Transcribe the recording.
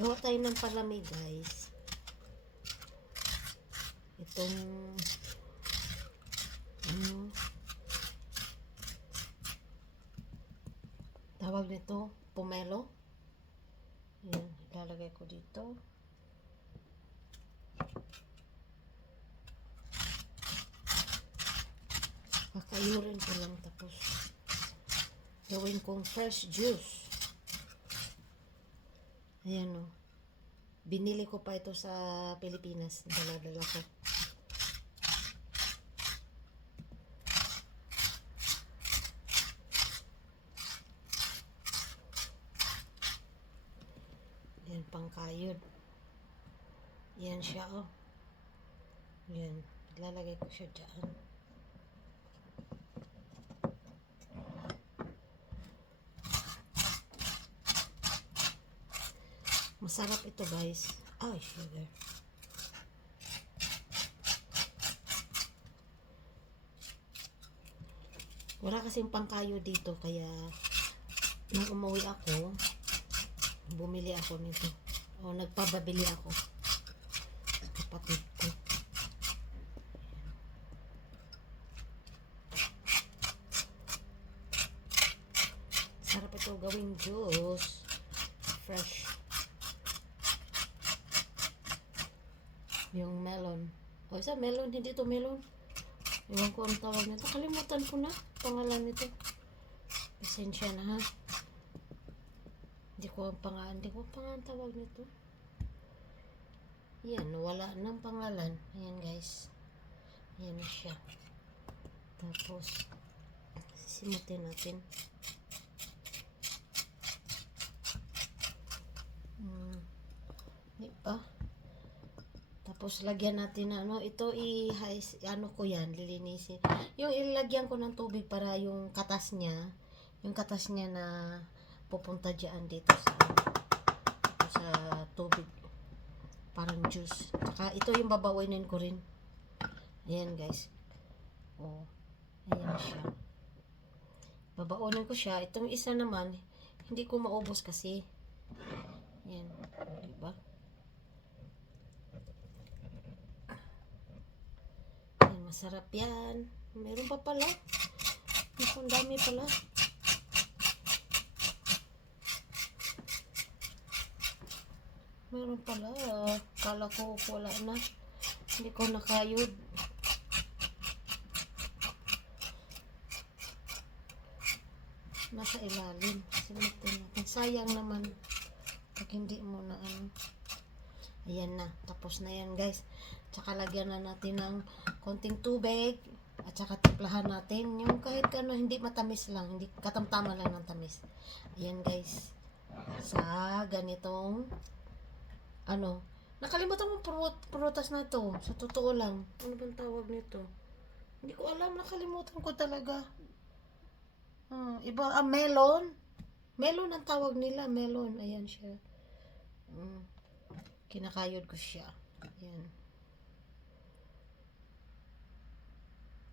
Gawa tayo ng palamig, guys. Itong ano tawag nito, pomelo. Yan, ilalagay ko dito. Kakayurin ko lang tapos gawin kong fresh juice. Ayan o. Binili ko pa ito sa Pilipinas. Dala-dala ko. Yan, pangkayod. Yan siya, oh. Yan. Lalagay ko siya dyan. Masarap ito, guys. Ay, sugar. Wala kasing pangkayo dito, kaya nung umuwi ako, bumili ako nito. O nagpababili ako. Kapatid ko. Sarap ito gawing juice. Fresh. Yung melon. O isa melon, hindi to melon. Ewan ko ang tawag nito. Kalimutan ko na pangalan nito. Pasensya na ha. Hindi ko ang pangalan. Hindi ko ang pangalan tawag nito. Yan, wala nang pangalan. Ayan guys. Ayan na siya. Tapos, sisimutin natin. Hmm. Di ba? Tapos lagyan natin na ano, ito i ano ko 'yan, lilinisin. Yung ilagyan ko ng tubig para yung katas niya, yung katas niya na pupunta diyan dito sa sa tubig. Parang juice. Saka ito yung babawinin ko rin. Ayan guys. Oh. Ayan siya. Babaunin ko siya. Itong isa naman, hindi ko maubos kasi. Ayan. Diba? Masarap yan. Meron pa pala. Ang dami pala. Meron pala. Kala ko wala na. Hindi ko nakayod. Nasa ilalim. Simutin natin. Sayang naman. Pag hindi mo na ano. Ayan na. Tapos na yan guys. Tsaka lagyan na natin ng konting tubig. At saka timplahan natin. Yung kahit ano, hindi matamis lang. Hindi katamtama lang ng tamis. Ayan guys. Sa ganitong ano. Nakalimutan mo prut, prutas na to. Sa totoo lang. Ano bang tawag nito? Hindi ko alam. Nakalimutan ko talaga. Hmm, iba, ah, melon. Melon ang tawag nila. Melon. Ayan siya. Mm. Kinakayod ko siya. Ayan.